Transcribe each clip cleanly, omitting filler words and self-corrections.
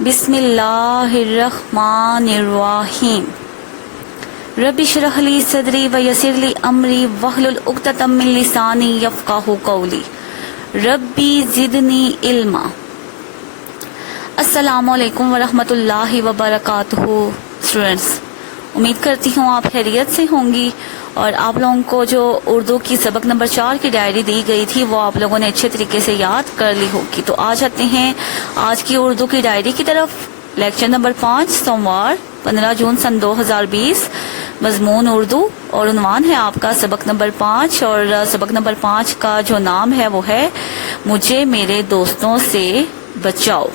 بسم اللہ الرحمن الرحیم رب اشرح لی صدری ویسر لی امری واحلل عقدۃ من لسانی یفقہوا قولی ربی زدنی علما۔ السلام علیکم ورحمۃ اللہ وبرکاتہ۔ اسٹوڈینٹس، امید کرتی ہوں آپ خیریت سے ہوں گی اور آپ لوگوں کو جو اردو کی سبق نمبر 4 کی ڈائری دی گئی تھی وہ آپ لوگوں نے اچھے طریقے سے یاد کر لی ہوگی۔ تو آج آتے ہیں آج کی اردو کی ڈائری کی طرف۔ لیکچر نمبر 5، سوموار 15 جون سن 2020، مضمون اردو اور عنوان ہے آپ کا سبق نمبر 5، اور سبق نمبر 5 کا جو نام ہے وہ ہے مجھے میرے دوستوں سے بچاؤ۔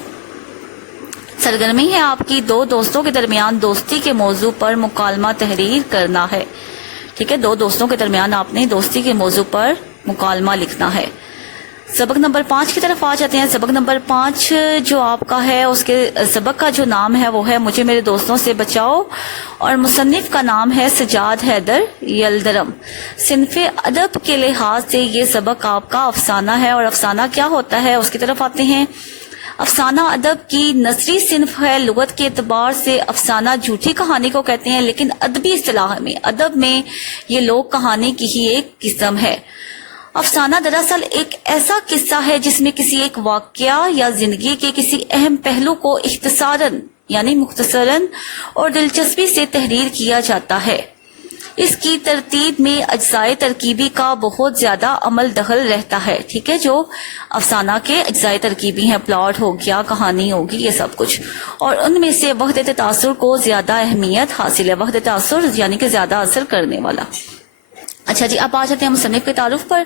سرگرمی ہے آپ کی دو دوستوں کے درمیان دوستی کے موضوع پر مکالمہ تحریر کرنا ہے۔ ٹھیک ہے، دو دوستوں کے درمیان آپ نے دوستی کے موضوع پر مکالمہ لکھنا ہے۔ سبق نمبر 5 کی طرف آ جاتے ہیں۔ سبق نمبر 5 جو آپ کا ہے اس کے سبق کا جو نام ہے وہ ہے مجھے میرے دوستوں سے بچاؤ، اور مصنف کا نام ہے سجاد حیدر یلدرم۔ صنف ادب کے لحاظ سے یہ سبق آپ کا افسانہ ہے، اور افسانہ کیا ہوتا ہے اس کی طرف آتے ہیں۔ افسانہ ادب کی نثری صنف ہے۔ لغت کے اعتبار سے افسانہ جھوٹی کہانی کو کہتے ہیں، لیکن ادبی اصطلاح میں ادب میں یہ لوک کہانی کی ہی ایک قسم ہے۔ افسانہ دراصل ایک ایسا قصہ ہے جس میں کسی ایک واقعہ یا زندگی کے کسی اہم پہلو کو اختصاراً یعنی مختصراً اور دلچسپی سے تحریر کیا جاتا ہے۔ اس کی ترتیب میں اجزائے ترکیبی کا بہت زیادہ عمل دخل رہتا ہے۔ ٹھیک ہے، جو افسانہ کے اجزائے ترکیبی ہیں، پلاٹ ہو گیا، کہانی ہوگی، یہ سب کچھ، اور ان میں سے وحدت تاثر کو زیادہ اہمیت حاصل ہے۔ وحدت تاثر یعنی کہ زیادہ اثر کرنے والا۔ اچھا جی، اب آ جاتے ہیں مصنف کے تعارف پر۔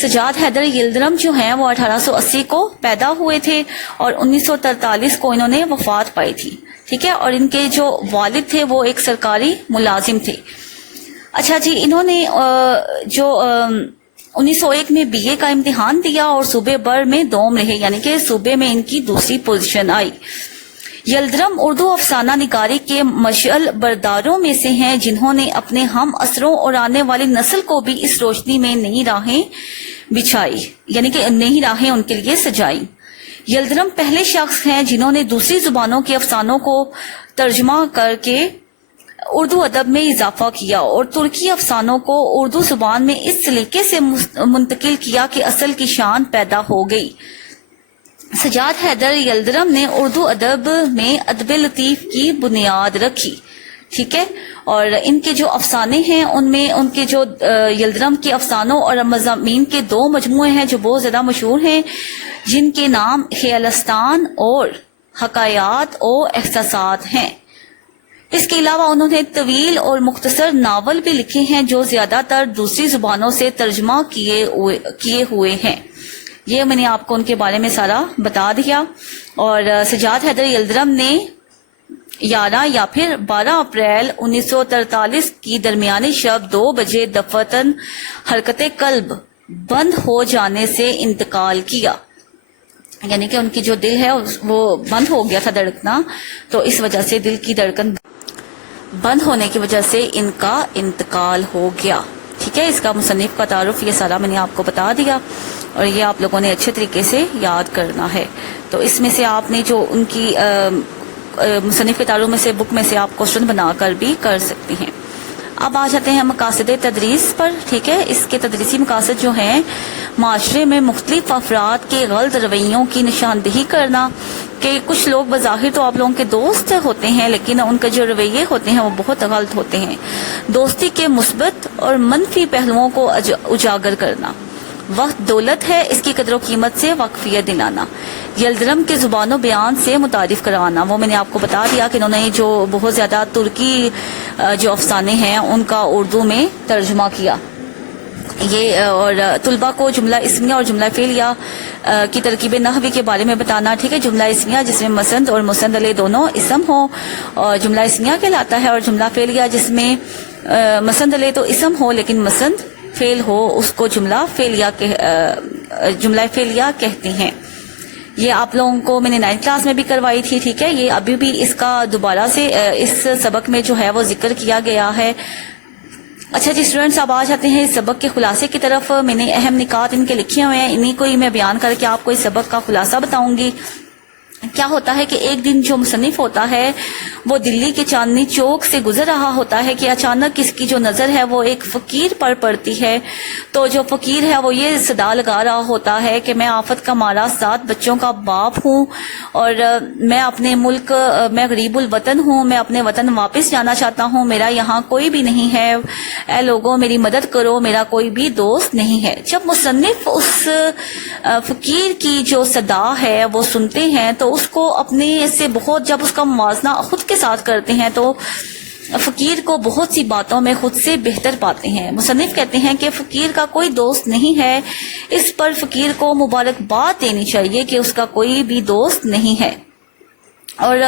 سجاد حیدر یلدرم جو ہیں وہ 1880 کو پیدا ہوئے تھے اور 1943 کو انہوں نے وفات پائی تھی۔ ٹھیک ہے، اور ان کے جو والد تھے وہ ایک سرکاری ملازم تھے۔ اچھا جی، انہوں نے جو 1901 میں BA کا امتحان دیا اور صوبے بر میں دوم رہے، یعنی کہ صوبے میں ان کی دوسری پوزیشن آئی۔ یلدرم اردو افسانہ نگاری کے مشعل برداروں میں سے ہیں جنہوں نے اپنے ہم اثروں اور آنے والی نسل کو بھی اس روشنی میں نئی راہیں بچھائی، یعنی کہ نئی راہیں ان کے لیے سجائی۔ یلدرم پہلے شخص ہیں جنہوں نے دوسری زبانوں کے افسانوں کو ترجمہ کر کے اردو ادب میں اضافہ کیا اور ترکی افسانوں کو اردو زبان میں اس سلیقے سے منتقل کیا کہ اصل کی شان پیدا ہو گئی۔ سجاد حیدر یلدرم نے اردو ادب میں ادب لطیف کی بنیاد رکھی۔ ٹھیک ہے، اور ان کے جو افسانے ہیں ان میں ان کے جو یلدرم کے افسانوں اور مضامین کے 2 مجموعے ہیں جو بہت زیادہ مشہور ہیں، جن کے نام خیالستان اور حکایات و احساسات ہیں۔ اس کے علاوہ انہوں نے طویل اور مختصر ناول بھی لکھے ہیں جو زیادہ تر دوسری زبانوں سے ترجمہ کیے ہوئے ہیں۔ یہ میں نے آپ کو ان کے بارے میں سارا بتا دیا۔ اور سجاد حیدر یلدرم نے 11 یا پھر 12 اپریل 1943 کی درمیانی شب 2 بجے دفعتاً حرکت قلب بند ہو جانے سے انتقال کیا، یعنی کہ ان کی جو دل ہے وہ بند ہو گیا تھا دھڑکنا، تو اس وجہ سے دل کی دھڑکن بند ہونے کی وجہ سے ان کا انتقال ہو گیا۔ ٹھیک ہے، اس کا مصنف کا تعارف یہ سارا میں نے آپ کو بتا دیا، اور یہ آپ لوگوں نے اچھے طریقے سے یاد کرنا ہے۔ تو اس میں سے آپ نے جو ان کی مصنف کے تعارف میں سے بک میں سے آپ کوشچن بنا کر بھی کر سکتے ہیں۔ اب آ جاتے ہیں مقاصد تدریس پر۔ ٹھیک ہے، اس کے تدریسی مقاصد جو ہیں معاشرے میں مختلف افراد کے غلط رویوں کی نشاندہی کرنا، کہ کچھ لوگ بظاہر تو آپ لوگوں کے دوست ہوتے ہیں لیکن ان کے جو رویے ہوتے ہیں وہ بہت غلط ہوتے ہیں۔ دوستی کے مثبت اور منفی پہلوؤں کو اجاگر کرنا۔ وقت دولت ہے، اس کی قدر و قیمت سے واقفیت دلانا۔ یلدرم کے زبان و بیان سے متعارف کروانا، وہ میں نے آپ کو بتا دیا کہ انہوں نے جو بہت زیادہ ترکی جو افسانے ہیں ان کا اردو میں ترجمہ کیا۔ یہ اور طلبہ کو جملہ اسمیہ اور جملہ فعلیہ کی ترکیب نحوی کے بارے میں بتانا۔ ٹھیک ہے، جملہ اسمیہ جس میں مسند اور مسند علیہ دونوں اسم ہو اور جملہ اسمیہ کہلاتا ہے، اور جملہ فعلیہ جس میں مسند علیہ تو اسم ہو لیکن مسند فعل ہو اس کو جملہ فعلیہ کہتے ہیں۔ یہ آپ لوگوں کو میں نے 9th کلاس میں بھی کروائی تھی۔ ٹھیک ہے، یہ ابھی بھی اس کا دوبارہ سے اس سبق میں جو ہے وہ ذکر کیا گیا ہے۔ اچھا جی اسٹوڈینٹس، اب آ جاتے ہیں اس سبق کے خلاصے کی طرف۔ میں نے اہم نکات ان کے لکھے ہوئے ہیں، انہی کو ہی میں بیان کر کے آپ کو اس سبق کا خلاصہ بتاؤں گی۔ کیا ہوتا ہے کہ ایک دن جو مصنف ہوتا ہے وہ دلی کے چاندنی چوک سے گزر رہا ہوتا ہے کہ اچانک اس کی جو نظر ہے وہ ایک فقیر پر پڑتی ہے. تو جو فقیر ہے وہ یہ صدا لگا رہا ہوتا ہے کہ میں آفت کا مارا 7 بچوں کا باپ ہوں اور میں اپنے ملک، میں غریب الوطن ہوں، میں اپنے وطن واپس جانا چاہتا ہوں، میرا یہاں کوئی بھی نہیں ہے، اے لوگوں میری مدد کرو، میرا کوئی بھی دوست نہیں ہے. جب مصنف اس فقیر کی جو صدا ہے وہ سنتے ہیں تو اس کو اپنے سے بہت، جب اس کا موازنہ خود کے ساتھ کرتے ہیں تو فقیر کو بہت سی باتوں میں خود سے بہتر پاتے ہیں. مصنف کہتے ہیں کہ فقیر کا کوئی دوست نہیں ہے، اس پر فقیر کو مبارکباد دینی چاہیے کہ اس کا کوئی بھی دوست نہیں ہے. اور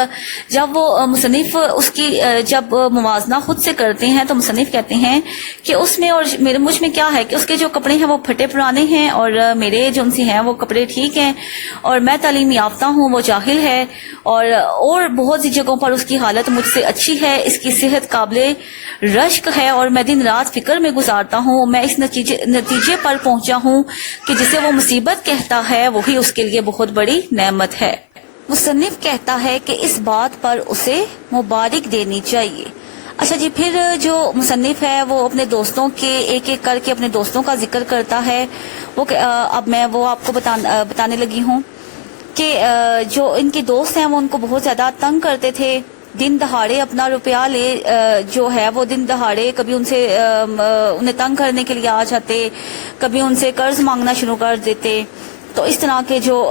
جب وہ مصنف اس کی جب موازنہ خود سے کرتے ہیں تو مصنف کہتے ہیں کہ اس میں اور مجھ میں کیا ہے کہ اس کے جو کپڑے ہیں وہ پھٹے پرانے ہیں اور میرے جو ان سے ہیں وہ کپڑے ٹھیک ہیں، اور میں تعلیم یافتہ ہوں، وہ جاہل ہے، اور بہت سی جگہوں پر اس کی حالت مجھ سے اچھی ہے، اس کی صحت قابل رشک ہے، اور میں دن رات فکر میں گزارتا ہوں. میں اس نتیجے پر پہنچا ہوں کہ جسے وہ مصیبت کہتا ہے وہی اس کے لیے بہت بڑی نعمت ہے. مصنف کہتا ہے کہ اس بات پر اسے مبارک دینی چاہیے. اچھا جی، پھر جو مصنف ہے وہ اپنے دوستوں کے ایک ایک کر کے اپنے دوستوں کا ذکر کرتا ہے. وہ اب میں وہ آپ کو بتانے لگی ہوں کہ جو ان کے دوست ہیں وہ ان کو بہت زیادہ تنگ کرتے تھے. دن دہاڑے اپنا روپیہ لے جو ہے وہ دن دہاڑے کبھی ان سے انہیں تنگ کرنے کے لیے آ جاتے، کبھی ان سے قرض مانگنا شروع کر دیتے. تو اس طرح کے جو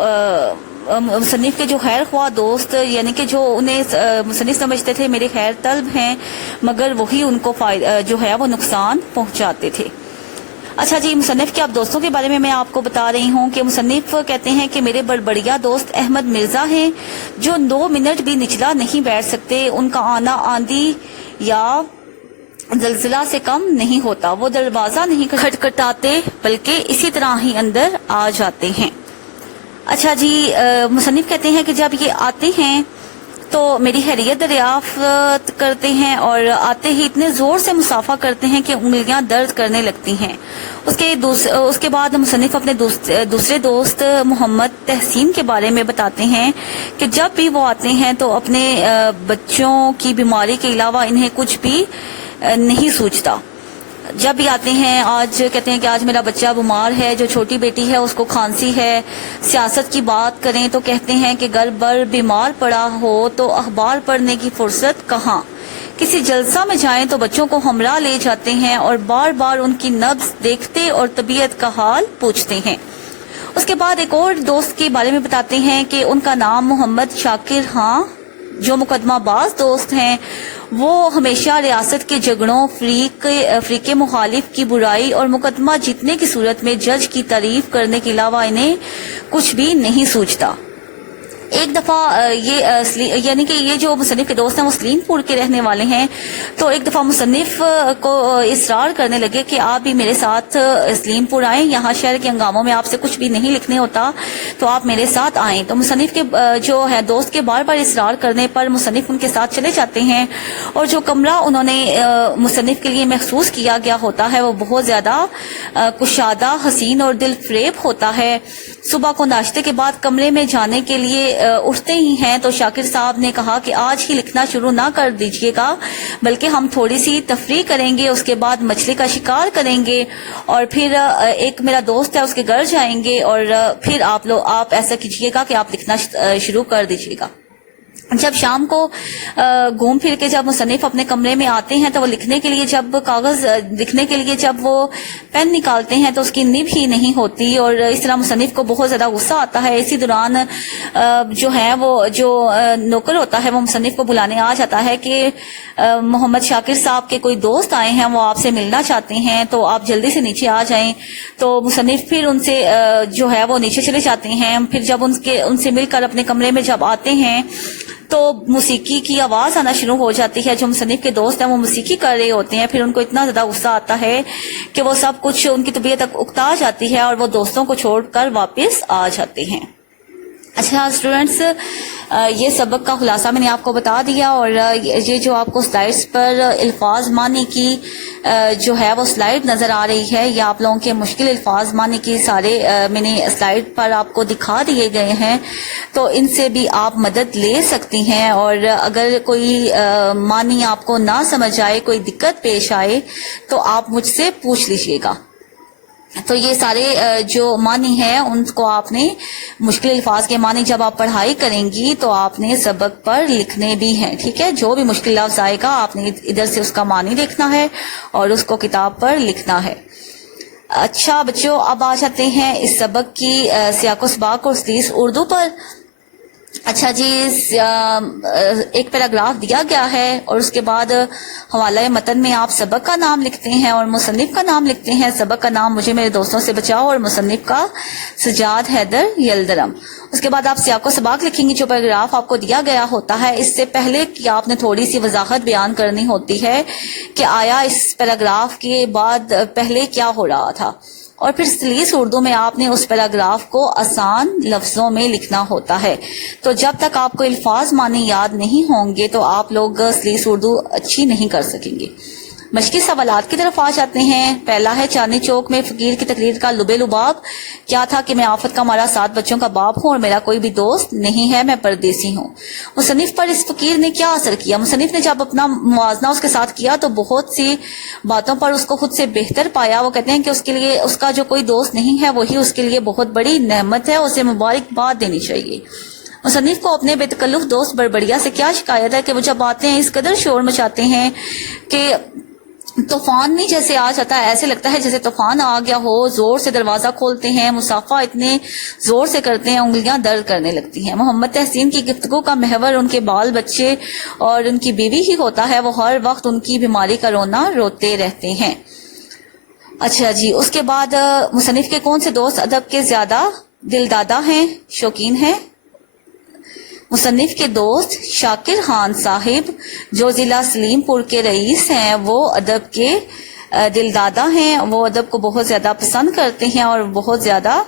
مصنف کے جو خیر خواہ دوست، یعنی کہ جو انہیں مصنف سمجھتے تھے میرے خیر طلب ہیں، مگر وہی ان کو جو ہے وہ نقصان پہنچاتے تھے. اچھا جی، مصنف کے اب دوستوں کے بارے میں آپ کو بتا رہی ہوں کہ مصنف کہتے ہیں کہ میرے بڑبڑیا دوست احمد مرزا ہیں جو 2 منٹ بھی نچلا نہیں بیٹھ سکتے. ان کا آنا آندھی یا زلزلہ سے کم نہیں ہوتا. وہ دروازہ نہیں کھٹکھٹاتے بلکہ اسی طرح ہی اندر آ جاتے ہیں. اچھا جی، مصنف کہتے ہیں کہ جب یہ آتے ہیں تو میری خیریت دریافت کرتے ہیں اور آتے ہی اتنے زور سے مصافحہ کرتے ہیں کہ انگلیاں درد کرنے لگتی ہیں. اس کے بعد مصنف اپنے دوسرے دوست محمد تحسین کے بارے میں بتاتے ہیں کہ جب بھی وہ آتے ہیں تو اپنے بچوں کی بیماری کے علاوہ انہیں کچھ بھی نہیں سوچتا. جب بھی آتے ہیں، آج کہتے ہیں کہ آج میرا بچہ بیمار ہے، جو چھوٹی بیٹی ہے اس کو کھانسی ہے. سیاست کی بات کریں تو کہتے ہیں کہ گھر بر بیمار پڑا ہو تو اخبار پڑھنے کی فرصت کہاں. کسی جلسہ میں جائیں تو بچوں کو ہمراہ لے جاتے ہیں اور بار بار ان کی نبض دیکھتے اور طبیعت کا حال پوچھتے ہیں. اس کے بعد ایک اور دوست کے بارے میں بتاتے ہیں کہ ان کا نام محمد شاکر ہاں، جو مقدمہ باز دوست ہیں. وہ ہمیشہ ریاست کے جھگڑوں، فریق مخالف کی برائی اور مقدمہ جیتنے کی صورت میں جج کی تعریف کرنے کے علاوہ انہیں کچھ بھی نہیں سوچتا. ایک دفعہ یعنی کہ یہ جو مصنف کے دوست ہیں وہ سلیم پور کے رہنے والے ہیں. تو ایک دفعہ مصنف کو اصرار کرنے لگے کہ آپ بھی میرے ساتھ سلیم پور آئیں، یہاں شہر کے ہنگاموں میں آپ سے کچھ بھی نہیں لکھنے ہوتا تو آپ میرے ساتھ آئیں. تو مصنف کے جو ہے دوست کے بار بار اصرار کرنے پر مصنف ان کے ساتھ چلے جاتے ہیں. اور جو کمرہ انہوں نے مصنف کے لیے محسوس کیا گیا ہوتا ہے وہ بہت زیادہ کشادہ، حسین اور دل فریب ہوتا ہے. صبح کو ناشتے کے بعد کمرے میں جانے کے لیے اٹھتے ہی ہیں تو شاکر صاحب نے کہا کہ آج ہی لکھنا شروع نہ کر دیجئے گا، بلکہ ہم تھوڑی سی تفریح کریں گے، اس کے بعد مچھلی کا شکار کریں گے اور پھر ایک میرا دوست ہے اس کے گھر جائیں گے اور پھر آپ ایسا کیجئے گا کہ آپ لکھنا شروع کر دیجئے گا. جب شام کو گھوم پھر کے جب مصنف اپنے کمرے میں آتے ہیں تو وہ لکھنے کے لیے جب وہ پین نکالتے ہیں تو اس کی نب ہی نہیں ہوتی اور اس طرح مصنف کو بہت زیادہ غصہ آتا ہے. اسی دوران جو ہے وہ جو نوکر ہوتا ہے وہ مصنف کو بلانے آ جاتا ہے کہ محمد شاکر صاحب کے کوئی دوست آئے ہیں، وہ آپ سے ملنا چاہتے ہیں تو آپ جلدی سے نیچے آ جائیں. تو مصنف پھر ان سے جو ہے وہ نیچے چلے جاتے ہیں. پھر جب ان سے مل کر اپنے کمرے میں جب آتے ہیں تو موسیقی کی آواز آنا شروع ہو جاتی ہے. جو مصنف کے دوست ہیں وہ موسیقی کر رہے ہوتے ہیں. پھر ان کو اتنا زیادہ غصہ آتا ہے کہ وہ سب کچھ ان کی طبیعت اکتا جاتی ہے اور وہ دوستوں کو چھوڑ کر واپس آ جاتے ہیں. اچھا اسٹوڈینٹس، یہ سبق کا خلاصہ میں نے آپ کو بتا دیا، اور یہ جو آپ کو سلائڈس پر الفاظ معنی کی جو ہے وہ سلائڈ نظر آ رہی ہے، یہ آپ لوگوں کے مشکل الفاظ معنی کی سارے میں نے سلائڈ پر آپ کو دکھا دیے گئے ہیں، تو ان سے بھی آپ مدد لے سکتی ہیں، اور اگر کوئی معنی آپ کو نہ سمجھ آئے، کوئی دقت پیش آئے، تو آپ مجھ سے پوچھ لیجیے گا۔ تو یہ سارے جو معنی ہیں ان کو آپ نے مشکل الفاظ کے معنی جب آپ پڑھائی کریں گی تو آپ نے سبق پر لکھنے بھی ہیں، ٹھیک ہے؟ جو بھی مشکل لفظ آئے گا آپ نے ادھر سے اس کا معنی دیکھنا ہے اور اس کو کتاب پر لکھنا ہے۔ اچھا بچوں، اب آ جاتے ہیں اس سبق کی سیاق و سباق اور سلیس اردو پر۔ اچھا جی، ایک پیراگراف دیا گیا ہے اور اس کے بعد حوالہ متن میں آپ سبق کا نام لکھتے ہیں اور مصنف کا نام لکھتے ہیں۔ سبق کا نام مجھے میرے دوستوں سے بچاؤ اور مصنف کا سجاد حیدر یلدرم۔ اس کے بعد آپ سیاق و سباق لکھیں گی جو پیراگراف آپ کو دیا گیا ہوتا ہے۔ اس سے پہلے کہ آپ نے تھوڑی سی وضاحت بیان کرنی ہوتی ہے کہ آیا اس پیراگراف کے بعد پہلے کیا ہو رہا تھا، اور پھر سلیس اردو میں آپ نے اس پیراگراف کو آسان لفظوں میں لکھنا ہوتا ہے۔ تو جب تک آپ کو الفاظ معنی یاد نہیں ہوں گے تو آپ لوگ سلیس اردو اچھی نہیں کر سکیں گے۔ مشقی سوالات کی طرف آ جاتے ہیں۔ پہلا ہے، چاندنی چوک میں فقیر کی تقریر کا لب لباب کیا تھا کہ میں آفت کا مارا 7 بچوں کا باپ ہوں اور میرا کوئی بھی دوست نہیں ہے، میں پردیسی ہوں۔ مصنف پر اس فقیر نے کیا اثر کیا؟ مصنف نے جب اپنا موازنہ اس کے ساتھ کیا تو بہت سی باتوں پر اس کو خود سے بہتر پایا۔ وہ کہتے ہیں کہ اس کے لیے اس کا جو کوئی دوست نہیں ہے وہی اس کے لیے بہت بڑی نعمت ہے، اسے مبارکباد دینی چاہیے۔ مصنف کو اپنے بے تکلف دوست بربڑیا سے کیا شکایت ہے کہ وہ جب آتے ہیں اس قدر شور مچاتے ہیں کہ طوفان نہیں جیسے آ جاتا ہے، ایسے لگتا ہے جیسے طوفان آ گیا ہو۔ زور سے دروازہ کھولتے ہیں، مسافہ اتنے زور سے کرتے ہیں انگلیاں درد کرنے لگتی ہیں۔ محمد تحسین کی گفتگو کا محور ان کے بال بچے اور ان کی بیوی ہی ہوتا ہے، وہ ہر وقت ان کی بیماری کا رونا روتے رہتے ہیں۔ اچھا جی، اس کے بعد مصنف کے کون سے دوست ادب کے زیادہ دل دادا ہیں، شوقین ہیں؟ مصنف کے دوست شاکر خان صاحب جو ضلع سلیم پور کے رئیس ہیں، وہ ادب کے دل دادا ہیں، وہ ادب کو بہت زیادہ پسند کرتے ہیں اور بہت زیادہ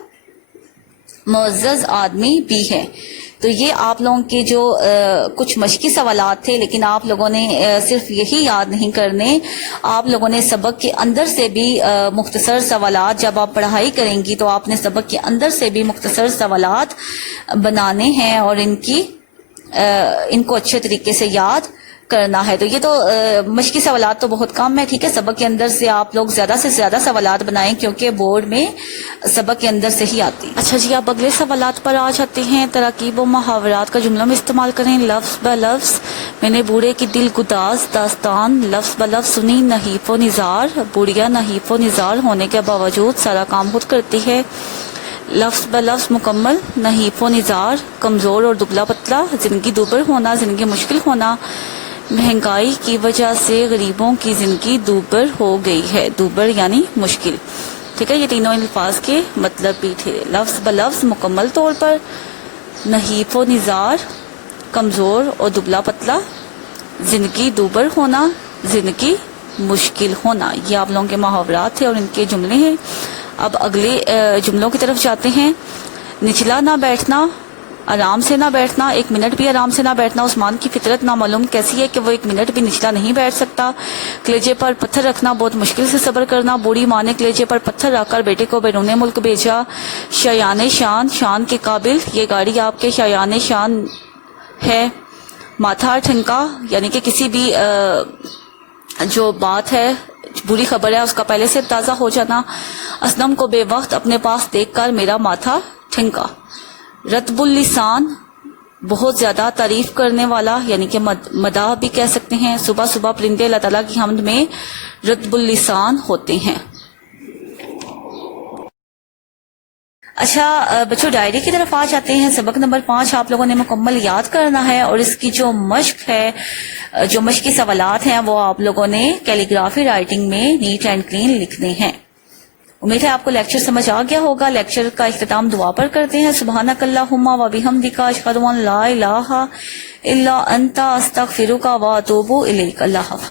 معزز آدمی بھی ہیں۔ تو یہ آپ لوگوں کے جو کچھ مشقی سوالات تھے، لیکن آپ لوگوں نے صرف یہی یاد نہیں کرنے، آپ لوگوں نے سبق کے اندر سے بھی مختصر سوالات، جب آپ پڑھائی کریں گی تو آپ نے سبق کے اندر سے بھی مختصر سوالات بنانے ہیں اور ان کو اچھے طریقے سے یاد کرنا ہے۔ تو یہ تو مشقی سوالات تو بہت کم ہے، ٹھیک ہے؟ سبق کے اندر سے آپ لوگ زیادہ سے زیادہ سوالات بنائیں کیونکہ بورڈ میں سبق کے اندر سے ہی آتی۔ اچھا جی، آپ اگلے سوالات پر آ جاتے ہیں۔ تراکیب و محاورات کا جملہ میں استعمال کریں لفظ بہ لفظ۔ میں نے بوڑھے کی دل گداز داستان لفظ بہ لفظ سنی، نحیف و نزار۔ بوڑھیا نحیف و نزار ہونے کے باوجود سارا کام خود کرتی ہے۔ لفظ بہ لفظ مکمل، نحیف و نزار، کمزور اور دبلا پتلا، زندگی دوبر ہونا، زندگی مشکل ہونا، مہنگائی کی وجہ سے غریبوں کی زندگی دوبر ہو گئی ہے۔ دوبر یعنی مشکل، ٹھیک ہے؟ یہ تینوں الفاظ کے مطلب بھی تھے۔ لفظ بہ لفظ مکمل طور پر، نحیف و نزار، کمزور اور دبلا پتلا، زندگی دوبر ہونا، زندگی مشکل ہونا، یہ آپ لوگوں کے محاورات تھے اور ان کے جملے ہیں۔ اب اگلے جملوں کی طرف جاتے ہیں۔ نچلا نہ بیٹھنا، آرام سے نہ بیٹھنا، 1 منٹ بھی آرام سے نہ بیٹھنا۔ عثمان کی فطرت نامعلوم کیسی ہے کہ وہ 1 منٹ بھی نچلا نہیں بیٹھ سکتا۔ کلیجے پر پتھر رکھنا، بہت مشکل سے صبر کرنا۔ بوڑھی ماں نے کلیجے پر پتھر رکھ کر بیٹے کو بیرون ملک بھیجا۔ شایان شان، شان کے قابل، یہ گاڑی آپ کے شایان شان ہے۔ ماتھا ٹھنکا، یعنی کہ کسی بھی جو بات ہے، بری خبر ہے، اس کا پہلے سے تازہ ہو جانا۔ اسلم کو بے وقت اپنے پاس دیکھ کر میرا ماتھا ٹھنکا۔ رطب اللسان، بہت زیادہ تعریف کرنے والا، یعنی کہ مداح بھی کہہ سکتے ہیں۔ صبح صبح پرندے اللہ تعالیٰ کی حمد میں رطب اللسان ہوتے ہیں۔ اچھا بچوں، ڈائری کی طرف آ جاتے ہیں۔ سبق نمبر 5 آپ لوگوں نے مکمل یاد کرنا ہے اور اس کی جو مشق ہے، جو مشقی سوالات ہیں، وہ آپ لوگوں نے کیلیگرافی رائٹنگ میں نیٹ اینڈ کلین لکھنے ہیں۔ امید ہے آپ کو لیکچر سمجھ آ گیا ہوگا۔ لیکچر کا اختتام دعا پر کرتے ہیں۔ سبحانک اللہم و بحمدک، اشہد ان لا الہ الا انت، استغفرک و اتوب الیک۔ اللہ حافظ۔